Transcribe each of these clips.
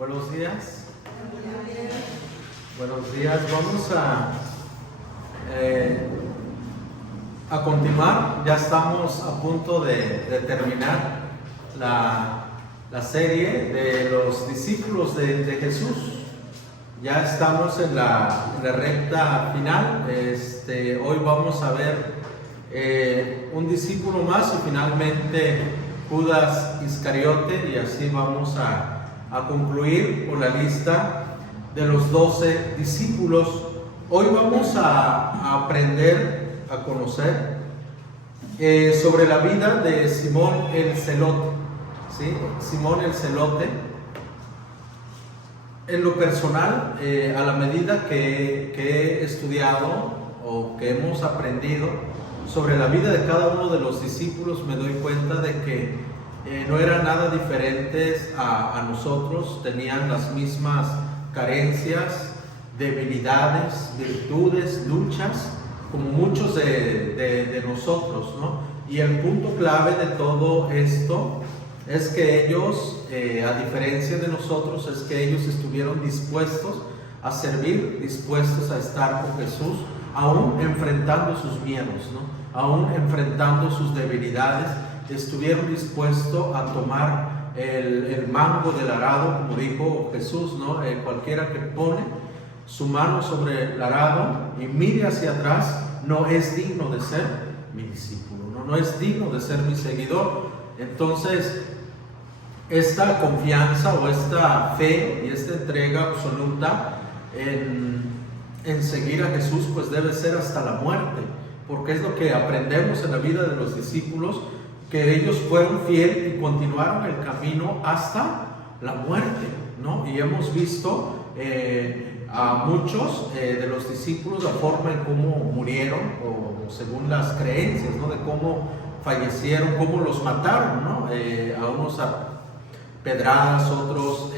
Buenos días. Buenos días. Vamos a continuar. Ya estamos a punto de terminar la serie de los discípulos de Jesús. Ya estamos en la recta final. Hoy vamos a ver un discípulo más y finalmente Judas Iscariote, y así vamos a concluir con la lista de los 12 discípulos. Hoy vamos a aprender a conocer sobre la vida de Simón el Celote. ¿Sí? Simón el Celote. En lo personal, a la medida que he estudiado o que hemos aprendido sobre la vida de cada uno de los discípulos, me doy cuenta de que no eran nada diferentes a nosotros. Tenían las mismas carencias, debilidades, virtudes, luchas, como muchos de nosotros, ¿no? Y el punto clave de todo esto es que ellos, a diferencia de nosotros, es que ellos estuvieron dispuestos a servir, dispuestos a estar con Jesús, aún enfrentando sus miedos, ¿no? Aún enfrentando sus debilidades. Estuvieron dispuestos a tomar el mango del arado, como dijo Jesús, ¿no? Cualquiera que pone su mano sobre el arado y mire hacia atrás no es digno de ser mi discípulo, no es digno de ser mi seguidor. Entonces, esta confianza o esta fe y esta entrega absoluta en seguir a Jesús, pues debe ser hasta la muerte, porque es lo que aprendemos en la vida de los discípulos, que ellos fueron fieles y continuaron el camino hasta la muerte, ¿no? Y hemos visto a muchos de los discípulos la forma en cómo murieron, o según las creencias, ¿no? De cómo fallecieron, cómo los mataron, ¿no? A unos a pedradas, otros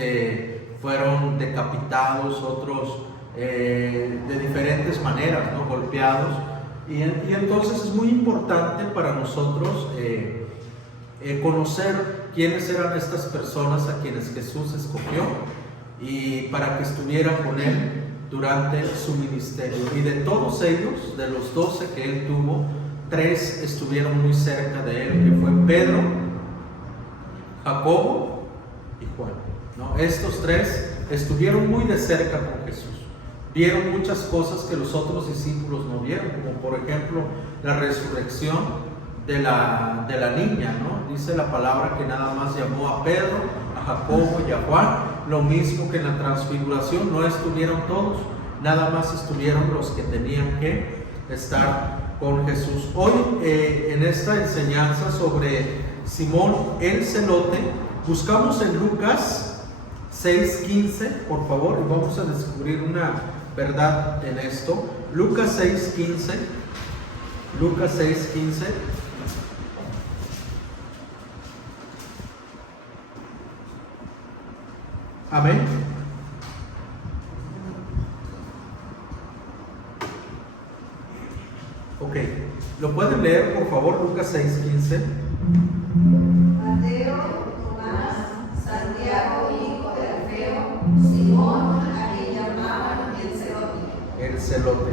fueron decapitados, otros de diferentes maneras, ¿no? Golpeados. Y entonces es muy importante para nosotros conocer quiénes eran estas personas a quienes Jesús escogió y para que estuvieran con Él durante su ministerio. Y de todos ellos, de los 12 que Él tuvo, 3 estuvieron muy cerca de Él, que fue Pedro, Jacobo y Juan, ¿no? Estos 3 estuvieron muy de cerca con Jesús. Vieron muchas cosas que los otros discípulos no vieron, como por ejemplo la resurrección de la niña, ¿no? Dice la palabra que nada más llamó a Pedro, a Jacobo y a Juan. Lo mismo que en la transfiguración, no estuvieron todos, nada más estuvieron los que tenían que estar con Jesús. Hoy en esta enseñanza sobre Simón el Celote, buscamos en Lucas 6:15, por favor, y vamos a descubrir una verdad en esto. Lucas 6:15. Lucas 6:15. Amén. Ok, ¿lo pueden leer por favor? Lucas 6:15. Mateo, Tomás, Santiago, hijo de Alfeo, Simón, a quien llamaban el Celote. El Celote.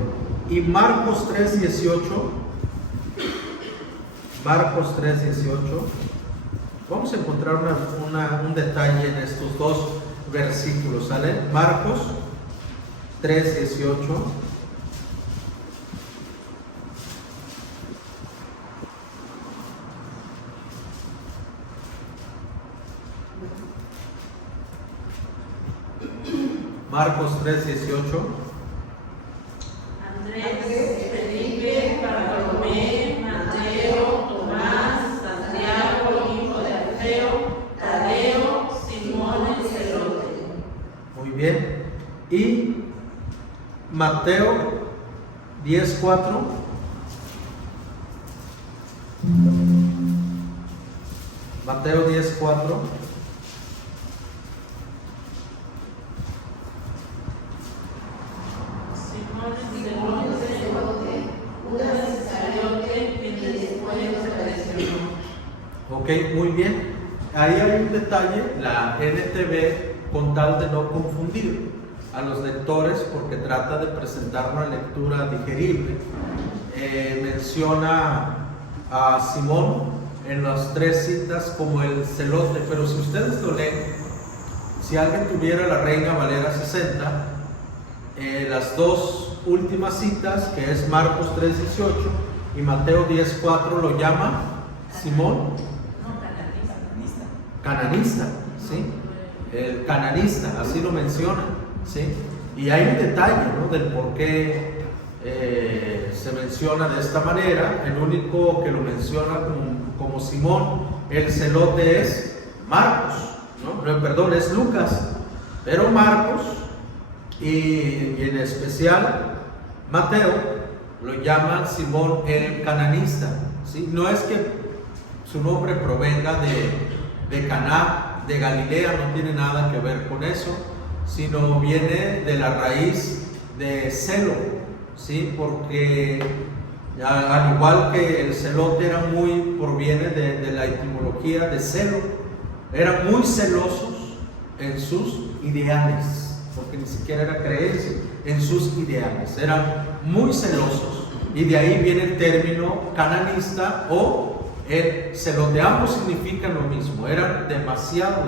Y Marcos 3:18. Marcos 3:18. Vamos a encontrar un detalle en estos dos versículos, ¿sale? Marcos 3:18. Marcos 3:18. Andrés, Felipe, Bartolomé, Mateo, Tomás, Santiago, hijo de Alfeo, Tadeo, Simón el Celote. Muy bien. Y Mateo 10:4. Mateo 10:4. Simón el Celote, Judas Iscariote, quien después se traicionó. Ok, muy bien. Ahí hay un detalle, la NTV con tal de no confundir a los lectores, porque trata de presentar una lectura digerible. Menciona a Simón en las 3 citas como el celote, pero si ustedes lo leen, si alguien tuviera la Reina Valera 60, las 2 últimas citas, que es Marcos 3:18 y Mateo 10:4, lo llama Simón cananista, ¿sí? El cananista, así lo menciona, ¿sí? Y hay un detalle, ¿no?, del por qué se menciona de esta manera. El único que lo menciona como Simón el celote es Marcos, ¿no? Perdón, es Lucas, pero Marcos y en especial Mateo lo llaman Simón el cananista, ¿sí? No es que su nombre provenga de Caná, de Galilea, no tiene nada que ver con eso, sino viene de la raíz de celo, ¿sí? Porque al igual que el celote proviene de la etimología de celo, eran muy celosos en sus ideales, porque ni siquiera era creencia, en sus ideales, eran muy celosos, y de ahí viene el término cananista o el celote. Ambos significan lo mismo, eran demasiado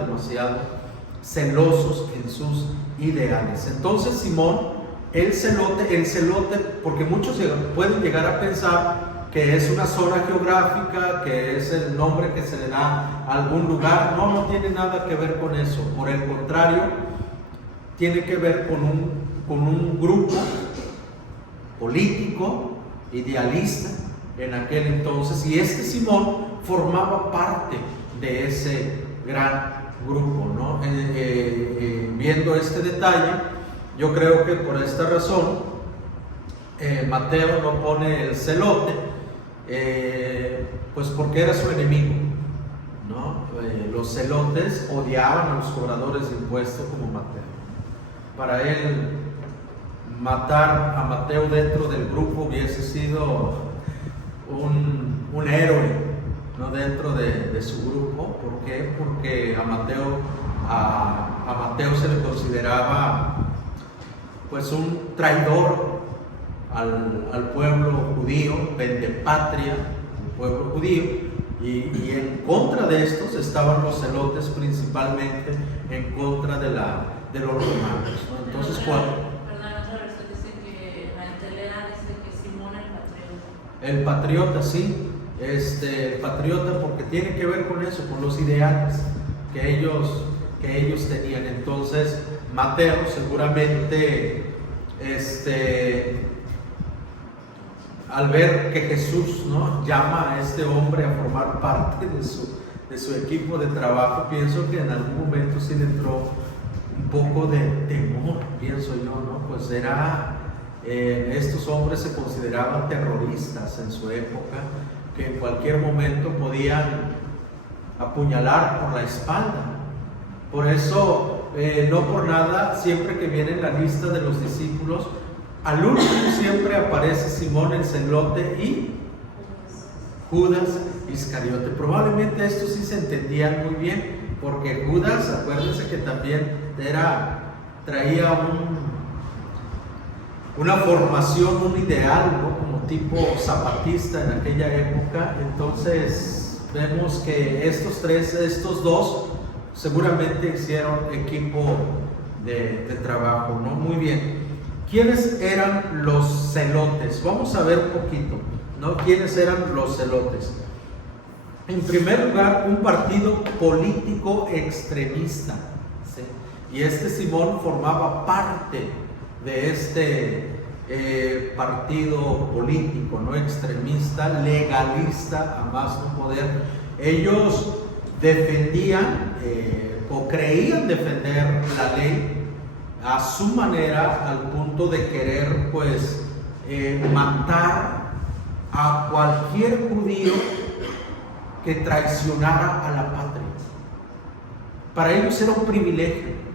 celosos en sus ideales. Entonces Simón, el celote, porque muchos pueden llegar a pensar que es una zona geográfica, que es el nombre que se le da a algún lugar. No tiene nada que ver con eso. Por el contrario, tiene que ver con un grupo político, idealista en aquel entonces, y Simón formaba parte de ese gran grupo, ¿no? Viendo este detalle, yo creo que por esta razón Mateo no pone el celote, pues porque era su enemigo, ¿no? Los celotes odiaban a los cobradores de impuestos como Mateo. Para él, matar a Mateo dentro del grupo hubiese sido un héroe, ¿no?, dentro de su grupo. ¿Por qué? Porque a Mateo se le consideraba pues un traidor al pueblo judío, vendepatria al pueblo judío, y en contra de estos estaban los celotes, principalmente en contra de los romanos, ¿no? Entonces, ¿cuál? El patriota, sí, el patriota, porque tiene que ver con eso, con los ideales que ellos tenían. Entonces Mateo seguramente al ver que Jesús, ¿no?, llama a este hombre a formar parte de su equipo de trabajo, pienso que en algún momento sí le entró un poco de temor, pienso yo, ¿no? Pues estos hombres se consideraban terroristas en su época, que en cualquier momento podían apuñalar por la espalda. Por eso, no por nada, siempre que viene en la lista de los discípulos, al último siempre aparece Simón el celote y Judas Iscariote. Probablemente estos sí se entendían muy bien, porque Judas, acuérdense que también traía una formación, un ideal, ¿no?, como tipo zapatista en aquella época. Entonces vemos que estos dos seguramente hicieron equipo de trabajo, ¿no? Muy bien. ¿Quiénes eran los celotes? Vamos a ver un poquito, ¿no? ¿Quiénes eran los celotes? En primer lugar, un partido político extremista, ¿sí? Y Simón formaba parte de este partido político, ¿no?, extremista, legalista, a más no poder. Ellos defendían o creían defender la ley a su manera, al punto de querer pues matar a cualquier judío que traicionara a la patria. Para ellos era un privilegio.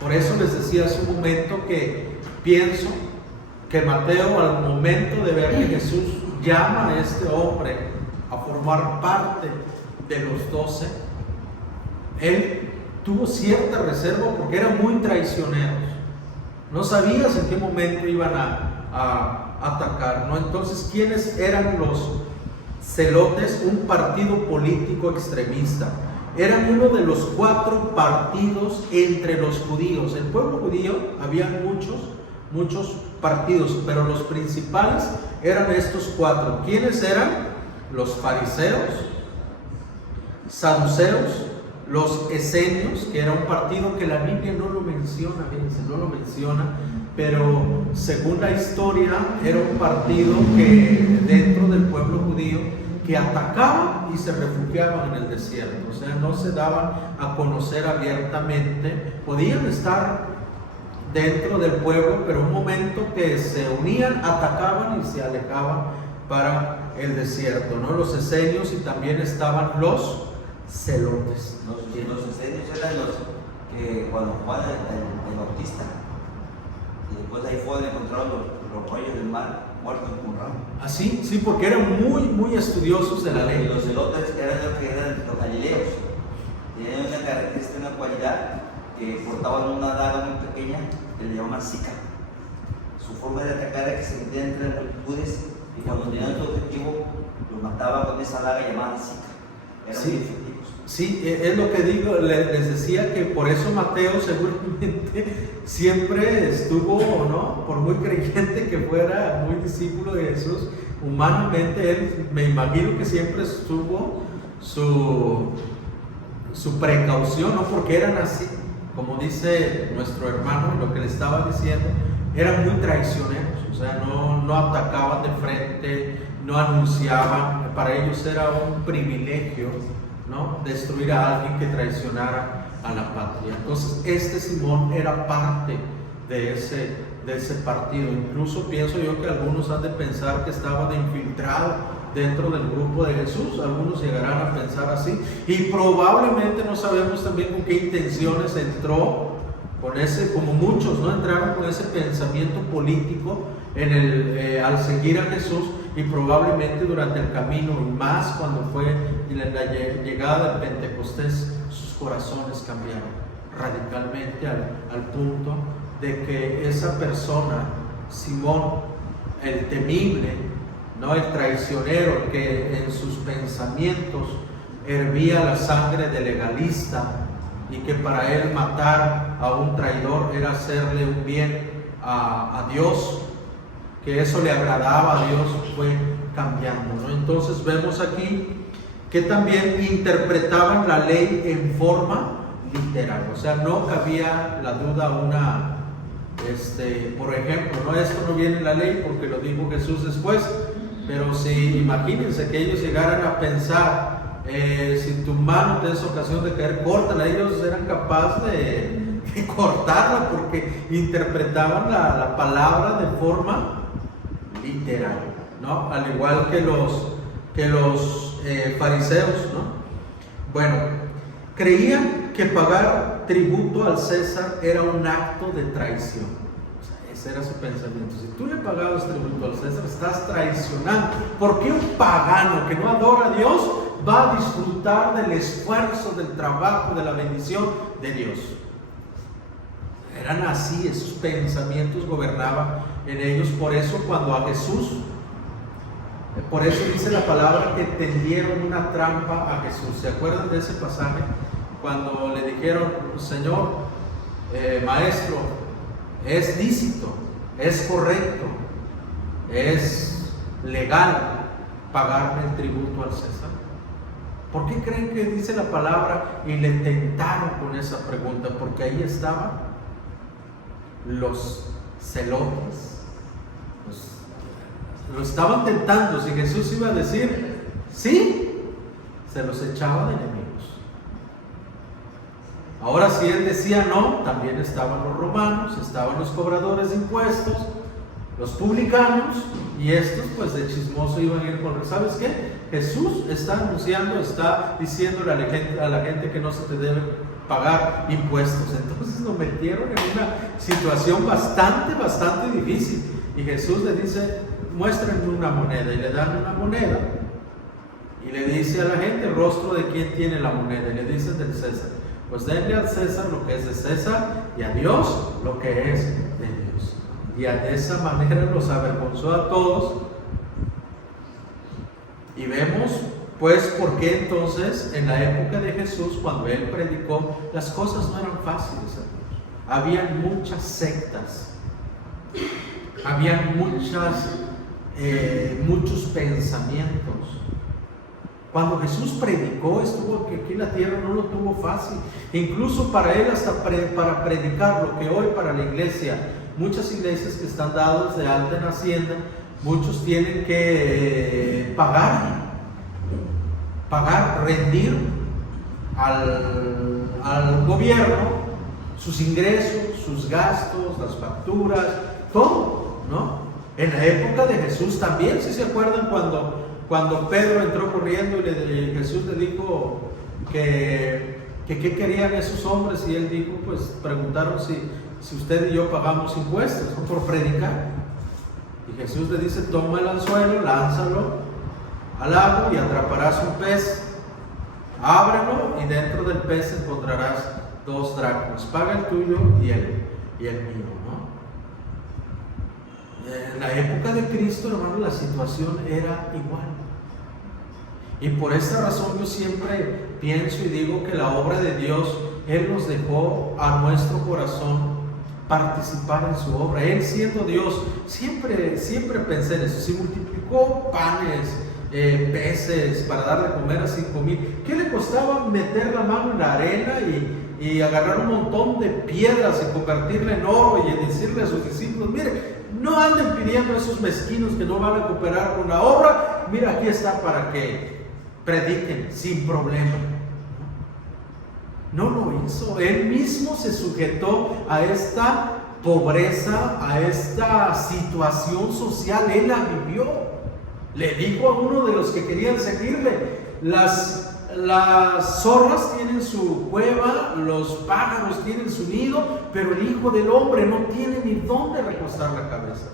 Por eso les decía hace un momento que pienso que Mateo, al momento de ver que Jesús llama a este hombre a formar parte de los 12, él tuvo cierta reserva porque eran muy traicioneros. No sabías en qué momento iban a atacar, ¿no? Entonces, ¿quiénes eran los celotes? Un partido político extremista. Eran uno de los 4 partidos entre los judíos. El pueblo judío, había muchos partidos, pero los principales eran estos 4. ¿Quiénes eran? Los fariseos, saduceos, los esenios, que era un partido que la Biblia no lo menciona, fíjense, no lo menciona, pero según la historia era un partido que dentro del pueblo judío que atacaban y se refugiaban en el desierto, o sea, no se daban a conocer abiertamente, podían estar dentro del pueblo, pero un momento que se unían, atacaban y se alejaban para el desierto, ¿no? Los esenios, y también estaban los celotes. Los esenios eran los que cuando Juan el Bautista, y después ahí fue donde encontraron los rollos del mar muertos en un ramo. Así, sí, porque eran muy estudiosos de la ley. Y los celotes eran los galileos. Tenían una característica, una cualidad, que portaban una daga muy pequeña que le llamaban sica. Su forma de atacar era que se metían entre las multitudes y cuando tenían su objetivo los mataban con esa daga llamada sica. Eran muy efectivos. Sí, es lo que digo, les decía que por eso Mateo seguramente siempre estuvo, ¿no? Por muy creyente que fuera, muy discípulo de Jesús, humanamente él, me imagino que siempre estuvo su precaución, ¿no? Porque eran así, como dice nuestro hermano, lo que le estaba diciendo, eran muy traicioneros, o sea, no atacaban de frente, no anunciaban, para ellos era un privilegio, ¿no? Destruir a alguien que traicionara a la patria. Entonces, este Simón era parte de ese partido. Incluso pienso yo que algunos han de pensar que estaba de infiltrado dentro del grupo de Jesús. Algunos llegarán a pensar así. Y probablemente no sabemos también con qué intenciones entró con ese, como muchos, ¿no? Entraron con ese pensamiento político al seguir a Jesús. Y probablemente durante el camino, y más cuando fue la llegada del Pentecostés, sus corazones cambiaron radicalmente al punto de que esa persona, Simón, el temible, ¿no? El traicionero, que en sus pensamientos hervía la sangre de legalista y que para él matar a un traidor era hacerle un bien a Dios, que eso le agradaba a Dios, fue cambiando, ¿no? Entonces vemos aquí que también interpretaban la ley en forma literal, o sea, no cabía la duda por ejemplo, ¿no? Esto no viene en la ley porque lo dijo Jesús después, pero si imagínense que ellos llegaran a pensar, si tu mano te es ocasión de caer, córtala, ellos eran capaces de cortarla porque interpretaban la palabra de forma literal, ¿no? Al igual que los fariseos, ¿no? Bueno, creían que pagar tributo al César era un acto de traición. O sea, ese era su pensamiento. Si tú le pagabas tributo al César, estás traicionando. ¿Por qué un pagano que no adora a Dios va a disfrutar del esfuerzo, del trabajo, de la bendición de Dios? Eran así, esos pensamientos gobernaban en ellos. Por eso cuando a Jesús, por eso dice la palabra que tendieron una trampa a Jesús. ¿Se acuerdan de ese pasaje? Cuando le dijeron, Señor, Maestro, es lícito, es correcto, es legal pagarme el tributo al César. ¿Por qué creen que dice la palabra y le tentaron con esa pregunta? Porque ahí estaban los celotes, lo estaban tentando. Si Jesús iba a decir sí, se los echaba de enemigos. Ahora si él decía no, también estaban los romanos, estaban los cobradores de impuestos, los publicanos, y estos pues de chismoso iban a ir con él. ¿Sabes qué? Jesús está anunciando, está diciéndole a la gente que no se te debe pagar impuestos. Entonces lo metieron en una situación bastante difícil. Y Jesús le dice, muéstrenme una moneda, y le dan una moneda. Y le dice a la gente, el rostro de quién tiene la moneda, y le dicen del César. Pues denle al César lo que es de César y a Dios lo que es de Dios. Y de esa manera los avergonzó a todos. Y vemos pues por qué entonces en la época de Jesús, cuando Él predicó, las cosas no eran fáciles, hermanos. Habían muchas sectas, habían muchos pensamientos. Cuando Jesús predicó, estuvo aquí en la tierra, no lo tuvo fácil. Incluso para Él, hasta para predicar lo que hoy para la iglesia, muchas iglesias que están dadas de alta en Hacienda, muchos tienen que pagar, rendir al gobierno sus ingresos, sus gastos, las facturas, todo, ¿no? En la época de Jesús también, si se acuerdan cuando Pedro entró corriendo y Jesús le dijo que qué querían esos hombres, y él dijo, pues preguntaron si usted y yo pagamos impuestos, ¿no? Por predicar. Y Jesús le dice, toma el anzuelo, lánzalo al agua y atraparás un pez. Ábrelo y dentro del pez encontrarás 2 dracmas. Paga el tuyo y el mío, ¿no? En la época de Cristo, hermano, la situación era igual. Y por esta razón yo siempre pienso y digo que la obra de Dios, Él nos dejó a nuestro corazón participar en su obra. Él, siendo Dios, siempre pensé en eso. Si multiplicó panes, peces para dar de comer a 5,000, ¿qué le costaba meter la mano en la arena y agarrar un montón de piedras y convertirla en oro y decirle a sus discípulos, mire, no anden pidiendo a esos mezquinos que no van a cooperar con la obra, mira, aquí está para que prediquen sin problema? No lo hizo. Él mismo se sujetó a esta pobreza, a esta situación social. Él la vivió. Le dijo a uno de los que querían seguirle, las zorras tienen su cueva, los pájaros tienen su nido, pero el Hijo del Hombre no tiene ni dónde recostar la cabeza.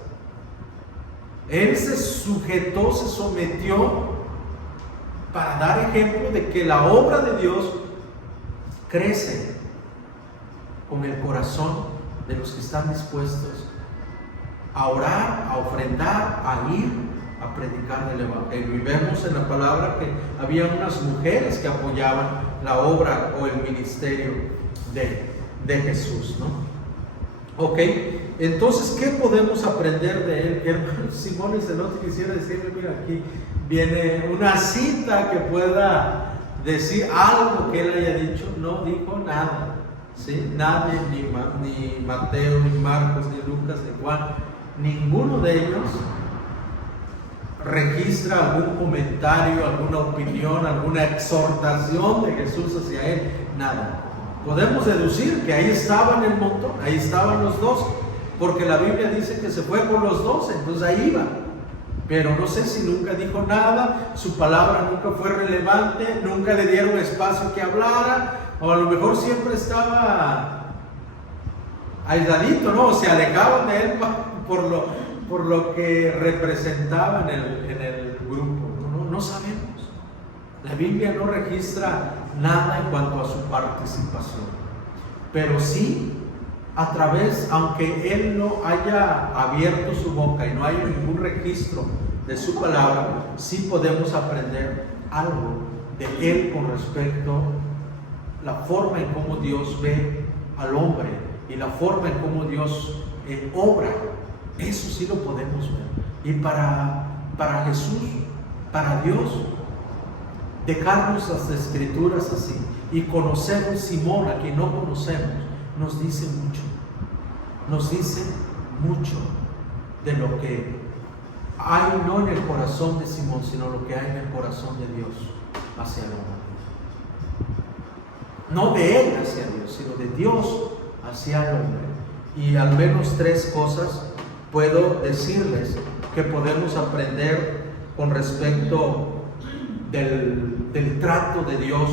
Él se sujetó, se sometió para dar ejemplo de que la obra de Dios crece con el corazón de los que están dispuestos a orar, a ofrendar, a ir a predicar el Evangelio. Y vemos en la palabra que había unas mujeres que apoyaban la obra o el ministerio de Jesús, ¿no? Ok, entonces, ¿qué podemos aprender de él? Hermano Simón y Celote, quisiera decirle, mira, aquí viene una cita que pueda decir algo que él haya dicho. No dijo nada, ¿sí? Nadie, ni Mateo, ni Marcos, ni Lucas, ni Juan, ninguno de ellos registra algún comentario, alguna opinión, alguna exhortación de Jesús hacia él, nada. Podemos deducir que ahí estaban el montón, ahí estaban los 12, porque la Biblia dice que se fue con los 12, entonces ahí iba. Pero no sé si nunca dijo nada, su palabra nunca fue relevante, nunca le dieron espacio que hablara, o a lo mejor siempre estaba aisladito, ¿no? O se alejaban de él por lo que representaba en el grupo. No sabemos. La Biblia no registra nada en cuanto a su participación, pero sí a través, aunque él no haya abierto su boca y no haya ningún registro de su palabra, sí podemos aprender algo de él con respecto a la forma en cómo Dios ve al hombre y la forma en cómo Dios obra. Eso sí lo podemos ver. Y para Jesús, para Dios, dejarnos las escrituras así y conocer un Simón a quien no conocemos, nos dice mucho de lo que hay, no en el corazón de Simón, sino lo que hay en el corazón de Dios hacia el hombre. No de él hacia Dios, sino de Dios hacia el hombre. Y al menos 3 cosas puedo decirles que podemos aprender con respecto del trato de Dios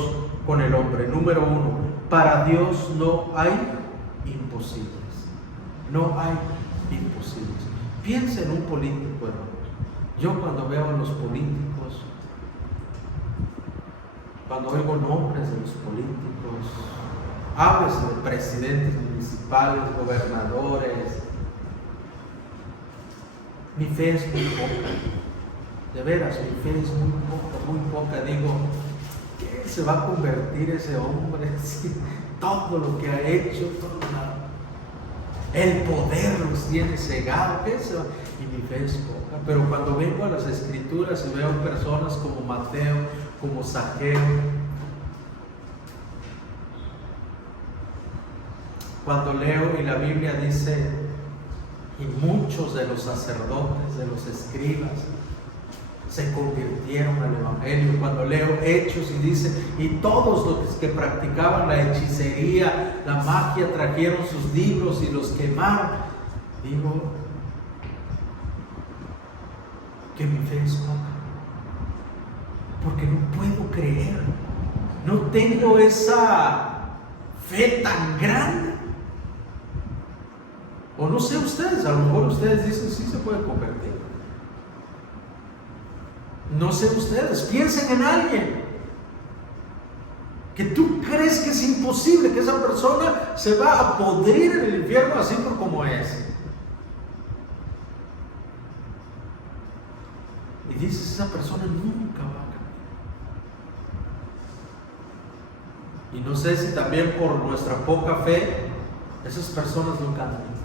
con el hombre. Número 1, para Dios no hay imposibles. No hay imposibles. Piensa en un político, hermanos. Yo cuando veo a los políticos, cuando oigo nombres de los políticos, háblese de presidentes municipales, gobernadores. Mi fe es muy poca, de veras, mi fe es muy poca. Digo, ¿qué se va a convertir ese hombre? Sí, todo lo que ha hecho, el poder los tiene cegado, ¿qué se va? Y mi fe es poca. Pero cuando vengo a las Escrituras y veo personas como Mateo, como Zaqueo, cuando leo y la Biblia dice, y muchos de los sacerdotes, de los escribas, se convirtieron al Evangelio. Cuando leo Hechos y dice, y todos los que practicaban la hechicería, la magia, trajeron sus libros y los quemaron. Digo, que mi fe es poca, porque no puedo creer, no tengo esa fe tan grande. O no sé ustedes, a lo mejor ustedes dicen sí se puede convertir. No sé ustedes, piensen en alguien que tú crees que es imposible que esa persona se va a podrir en el infierno así por como es. Y dices, esa persona nunca va a cambiar. Y no sé si también por nuestra poca fe, esas personas no cambian.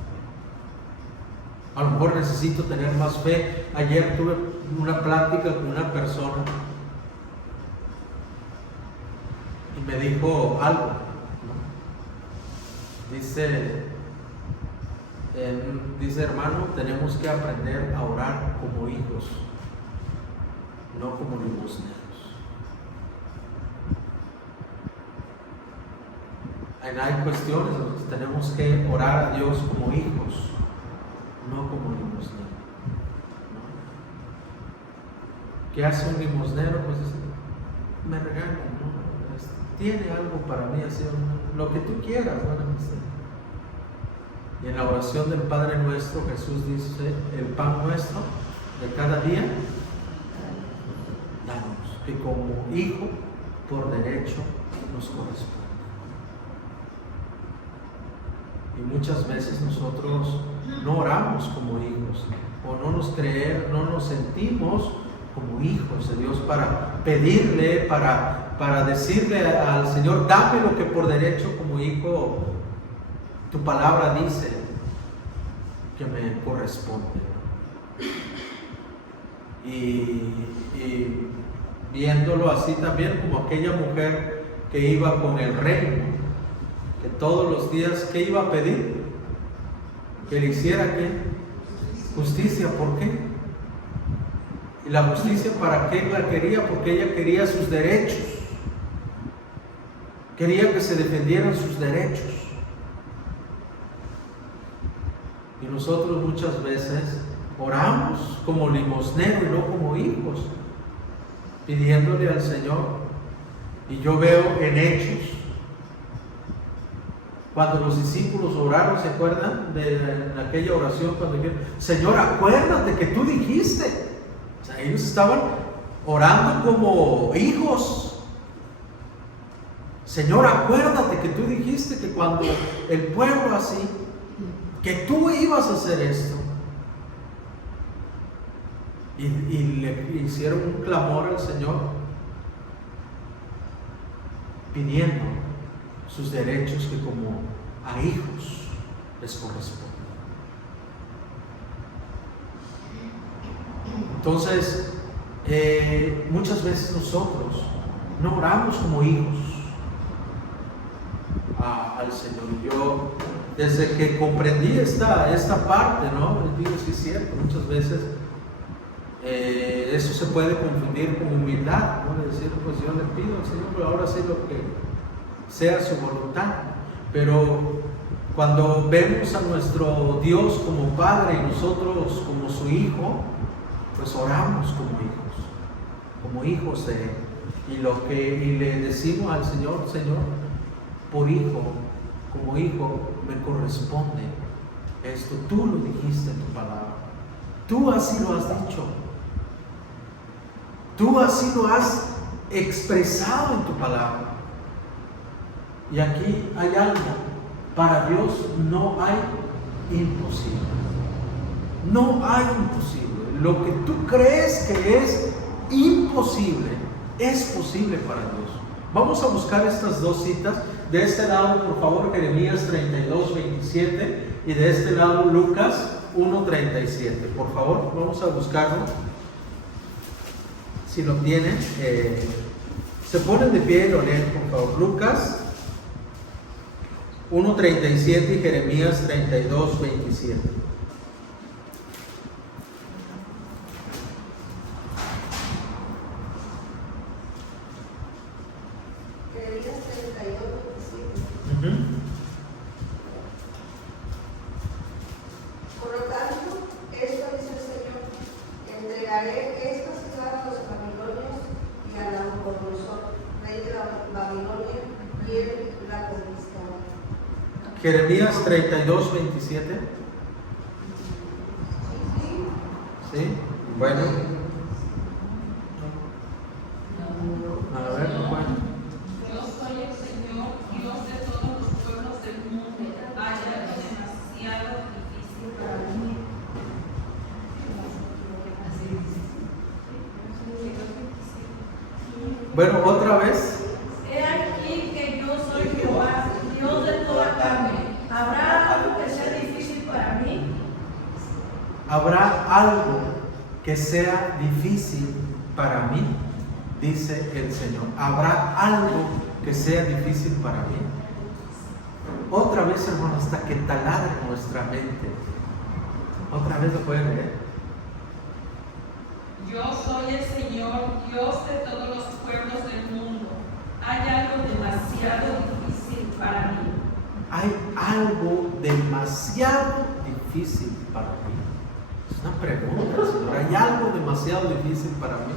A lo mejor necesito tener más fe. Ayer tuve una plática con una persona y me dijo algo, ¿no? Dice, hermano, tenemos que aprender a orar como hijos, no como limosneros. Hay cuestiones donde tenemos que orar a Dios como hijos, no como limosnero. ¿Qué hace un limosnero? Pues me regalan, ¿no? Tiene algo para mí, así, lo que tú quieras, ¿no? Y en la oración del Padre Nuestro, Jesús dice, el pan nuestro de cada día, danos, que como hijo, por derecho, nos corresponde. Y muchas veces nosotros no oramos como hijos, o no nos sentimos como hijos de Dios para pedirle, para decirle al Señor, dame lo que por derecho como hijo tu palabra dice que me corresponde. Y viéndolo así también como aquella mujer que iba con el rey, que todos los días, ¿qué iba a pedir? Que le hiciera ¿qué? Justicia. ¿Por qué? Y la justicia, ¿para qué la quería? Porque ella quería sus derechos, quería que se defendieran sus derechos. Y nosotros muchas veces oramos como limosnero y no como hijos, pidiéndole al Señor. Y yo veo en Hechos, cuando los discípulos oraron, ¿se acuerdan de aquella oración cuando dijeron, Señor, acuérdate que tú dijiste? O sea, ellos estaban orando como hijos. Señor, acuérdate que tú dijiste que cuando el pueblo así, que tú ibas a hacer esto. Y le hicieron un clamor al Señor, pidiendo sus derechos que como a hijos les corresponden. Entonces, muchas veces nosotros no oramos como hijos al Señor. Y yo, desde que comprendí esta parte, ¿no? Digo, sí es cierto, muchas veces eso se puede confundir con humildad, ¿no? De decir, pues yo le pido al Señor, pero ahora sí lo que sea su voluntad. Pero cuando vemos a nuestro Dios como Padre y nosotros como su Hijo, pues oramos como hijos de Él. Y le decimos al Señor, Señor, por hijo, como hijo, me corresponde esto. Tú lo dijiste en tu palabra. Tú así lo has dicho. Tú así lo has expresado en tu palabra. Y aquí hay algo. Para Dios no hay imposible. No hay imposible. Lo que tú crees que es imposible, es posible para Dios. Vamos a buscar estas dos citas. De este lado, por favor, Jeremías 32:27 y de este lado, Lucas 1:37. Por favor, vamos a buscarlo. Si lo tienen, se ponen de pie y lo leen, por favor. Lucas 1:37 y Jeremías 32:27. Jeremías 32:27. Por lo tanto, esto dice el Señor: entregaré esta ciudad a los babilonios y a Nabucodonosor, rey de Babilonia, y él la conquistará. Jeremías 32:27. ¿Sí? Bueno. A ver, bueno. Yo soy el Señor, Dios de todos los pueblos del mundo. Hay algo demasiado difícil para mí. Bueno, otra vez. He aquí que yo soy Jehová, Dios de toda carne. ¿Habrá algo que sea difícil para mí? ¿Habrá algo que sea difícil para mí? Dice el Señor. ¿Habrá algo que sea difícil para mí? Otra vez, hermano, hasta que taladre nuestra mente. Otra vez lo pueden leer. Yo soy el Señor, Dios de todos los pueblos del mundo. Hay algo demasiado difícil para mí. Hay algo demasiado difícil para mí. Es una pregunta, Señor. ¿Hay algo demasiado difícil para mí?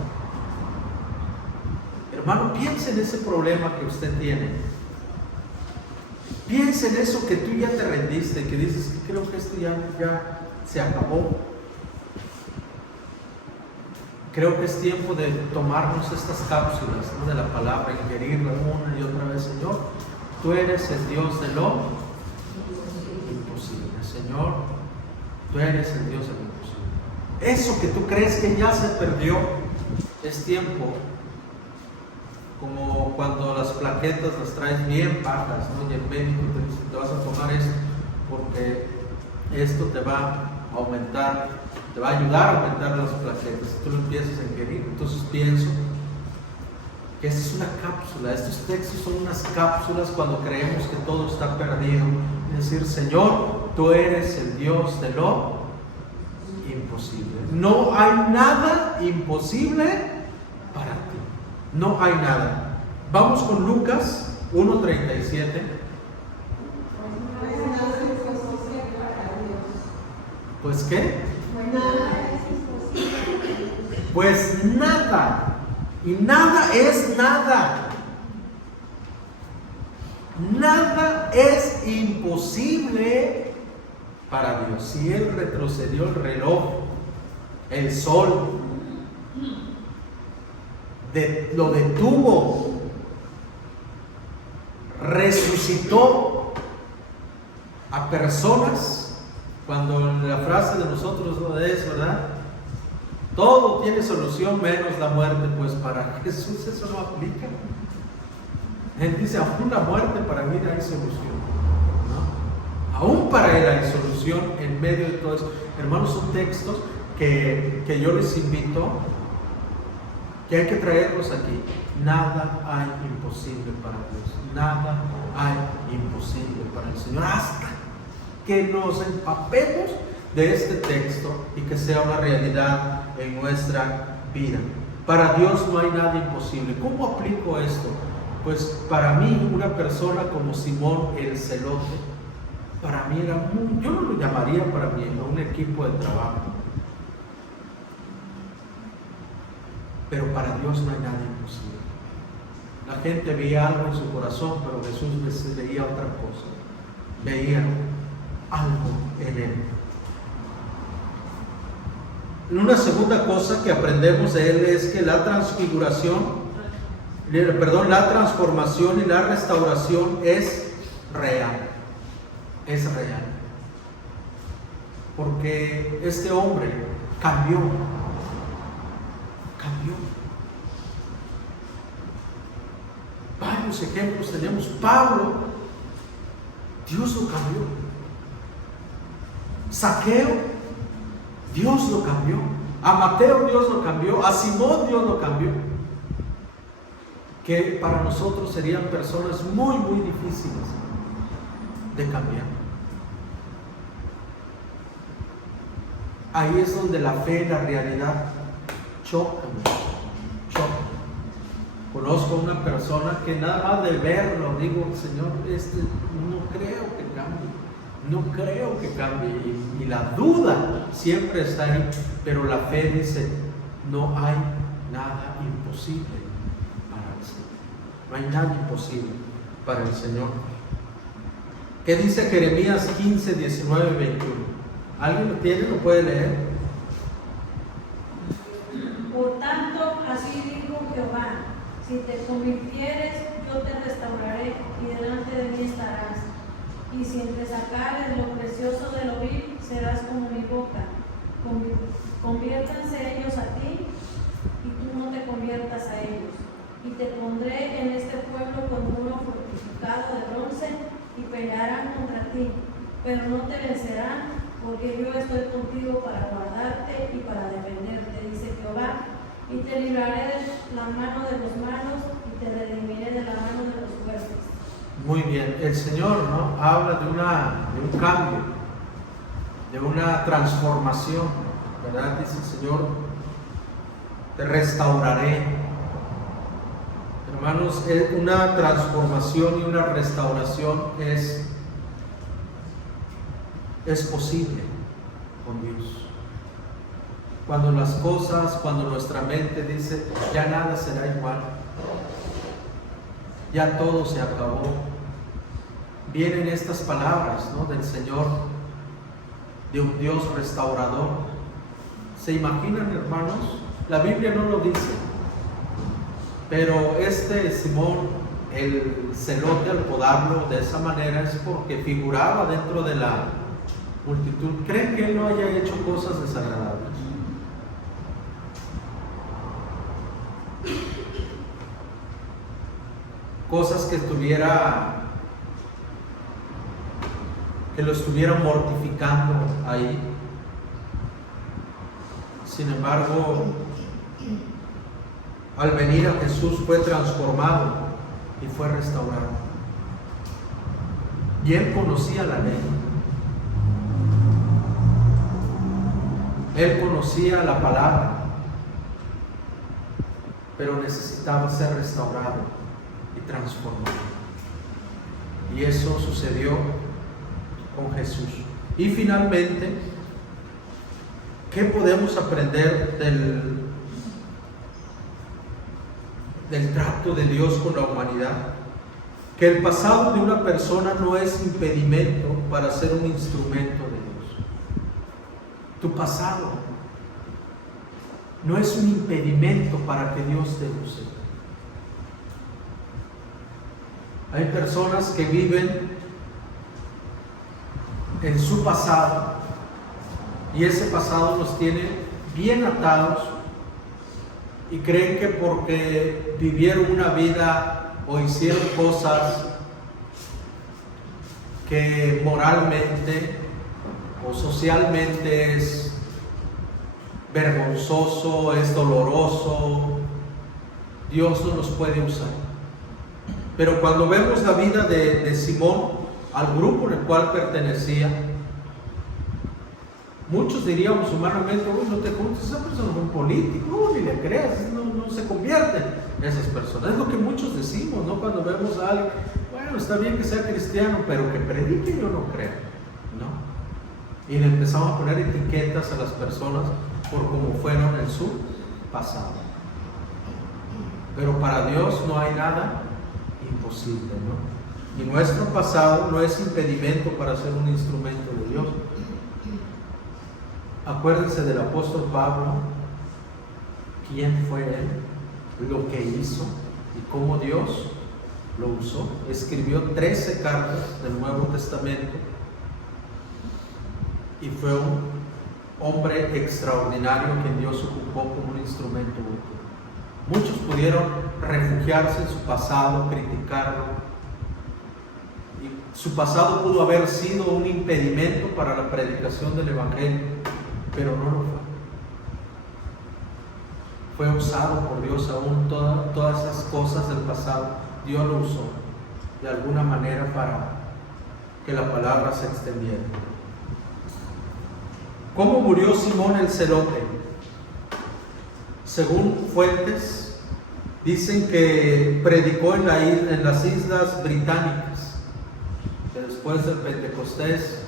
Hermano, piensa en ese problema que usted tiene. Piensa en eso que tú ya te rendiste, que dices que creo que esto ya se acabó. Creo que es tiempo de tomarnos estas cápsulas, ¿no?, de la palabra, ingerirla una y otra vez. Señor, tú eres el Dios de lo imposible. Señor, tú eres el Dios de lo imposible. Eso que tú crees que ya se perdió, es tiempo. Como cuando las plaquetas las traes bien bajas, ¿no?, y el médico te dice: te vas a tomar esto porque esto te va a aumentar, te va a ayudar a aumentar las plaquetas. Tú lo empiezas a ingerir. Entonces pienso que esta es una cápsula. Estos textos son unas cápsulas cuando creemos que todo está perdido. Es decir: Señor, tú eres el Dios de lo imposible. No hay nada imposible para ti. No hay nada. Vamos con Lucas 1:37. ¿Pues qué? Pues nada. Y nada es nada. Nada es imposible para Dios. Si Él retrocedió el reloj, el sol, lo detuvo, resucitó a personas, cuando la frase de nosotros no es, ¿verdad? Todo tiene solución menos la muerte. Pues para Jesús eso no aplica. Él dice: aún la muerte para mí hay solución, ¿no? Aún para Él hay solución en medio de todo eso. Hermanos, son textos que yo les invito, que hay que traerlos aquí. Nada hay imposible para Dios. Nada hay imposible para el Señor. Hasta que nos empapemos de este texto y que sea una realidad en nuestra vida. Para Dios no hay nada imposible. ¿Cómo aplico esto? Pues para mí, una persona como Simón el celote, para mí era muy, yo no lo llamaría para mí a un equipo de trabajo. Pero para Dios no hay nada imposible. La gente veía algo en su corazón, pero Jesús veía otra cosa. Veía algo en Él. Una segunda cosa que aprendemos de Él es que la transfiguración la transformación y la restauración es real. Es real. Porque este hombre cambió. Varios ejemplos tenemos. Pablo, Dios lo cambió. Zaqueo, Dios lo cambió. A Mateo, Dios lo cambió. A Simón, Dios lo cambió. Que para nosotros serían personas muy, muy difíciles de cambiar. Ahí es donde la fe y la realidad chocan. Conozco una persona que nada más de verlo, digo, Señor, no creo que cambie. Y la duda siempre está ahí, pero la fe dice, no hay nada imposible para el Señor. No hay nada imposible para el Señor. ¿Qué dice Jeremías 15, 19 y 21? ¿Alguien lo tiene? ¿Lo puede leer? Por tanto, así dijo Jehová: si te convirtieres, yo te restauraré y delante de mí estarás. Y si entresacares lo precioso de lo vil, serás como mi boca. Conviértanse ellos a ti y tú no te conviertas a ellos. Y te pondré en este pueblo con muro fortificado de bronce y pelearán contra ti, pero no te vencerán, porque yo estoy contigo para guardarte y para defenderte, dice Jehová. Y te libraré de la mano de los malos y te redimiré de la mano de los fuertes. Muy bien, el Señor, ¿no?, habla de un cambio, de una transformación, ¿verdad? Dice el Señor, te restauraré. Hermanos, una transformación y una restauración es posible con Dios. Cuando nuestra mente dice, ya nada será igual, ya todo se acabó, vienen estas palabras, ¿no?, del Señor, de un Dios restaurador. ¿Se imaginan, hermanos? La Biblia no lo dice, pero Simón, el celote, al podarlo de esa manera, es porque figuraba dentro de la multitud. ¿Creen que él no haya hecho cosas desagradables? Cosas que lo estuvieran mortificando ahí. Sin embargo, al venir a Jesús fue transformado y fue restaurado. Y él conocía la ley. Él conocía la palabra, pero necesitaba ser restaurado y transformado. Y eso sucedió con Jesús. Y finalmente, ¿qué podemos aprender del trato de Dios con la humanidad? Que el pasado de una persona no es impedimento para ser un instrumento de Dios. Tu pasado no es un impedimento para que Dios te use. Hay personas que viven en su pasado y ese pasado los tiene bien atados y creen que porque vivieron una vida o hicieron cosas que moralmente o socialmente es vergonzoso, es doloroso, Dios no los puede usar. Pero cuando vemos la vida de Simón, al grupo en el cual pertenecía, muchos diríamos humanamente, no te juntes, esa persona es un político, ni le creas, no se convierten esas personas. Es lo que muchos decimos, ¿no? Cuando vemos a alguien, bueno, está bien que sea cristiano, pero que predique yo no creo, ¿no? Y le empezamos a poner etiquetas a las personas por cómo fueron en su pasado. Pero para Dios no hay nada imposible, ¿no? Y nuestro pasado no es impedimento para ser un instrumento de Dios. Acuérdense del apóstol Pablo, quién fue él, lo que hizo, y cómo Dios lo usó. Escribió 13 cartas del Nuevo Testamento y fue un hombre extraordinario que Dios ocupó como un instrumento útil. Muchos pudieron refugiarse en su pasado, criticarlo, y su pasado pudo haber sido un impedimento para la predicación del Evangelio, pero no lo fue. Fue usado por Dios aún todas esas cosas del pasado. Dios lo usó de alguna manera para que la palabra se extendiera. ¿Cómo murió Simón el Celote? Según fuentes, dicen que predicó en las Islas Británicas, que después del Pentecostés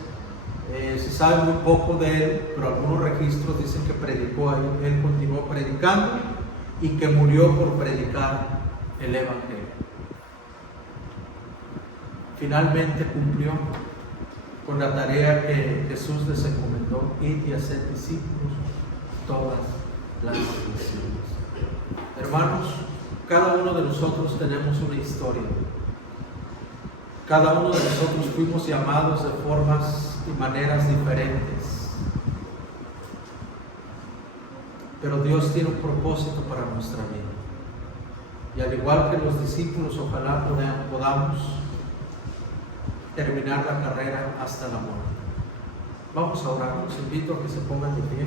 se sabe muy poco de él, pero algunos registros dicen que predicó ahí. Él continuó predicando y que murió por predicar el Evangelio. Finalmente cumplió con la tarea que Jesús les encomendó: id y hacer discípulos todas las naciones. Hermanos, cada uno de nosotros tenemos una historia. Cada uno de nosotros fuimos llamados de formas y maneras diferentes. Pero Dios tiene un propósito para nuestra vida. Y al igual que los discípulos, ojalá podamos terminar la carrera hasta la muerte. Vamos a orar. Los invito a que se pongan de pie.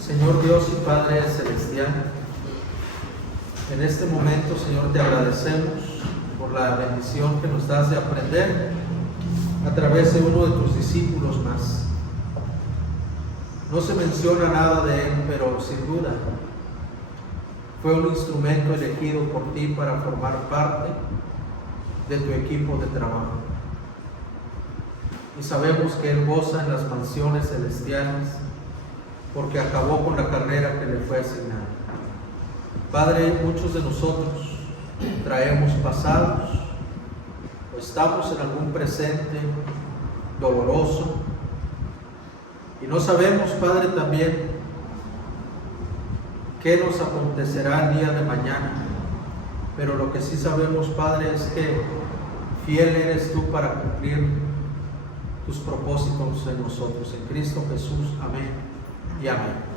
Señor Dios y Padre Celestial, en este momento, Señor, te agradecemos por la bendición que nos das de aprender a través de uno de tus discípulos más. No se menciona nada de él, pero sin duda fue un instrumento elegido por ti para formar parte de tu equipo de trabajo. Y sabemos que él goza en las mansiones celestiales porque acabó con la carrera que le fue asignada. Padre, muchos de nosotros traemos pasados o estamos en algún presente doloroso y no sabemos, Padre, también qué nos acontecerá el día de mañana, pero lo que sí sabemos, Padre, es que fiel eres tú para cumplir tus propósitos en nosotros. En Cristo Jesús, amén y amén.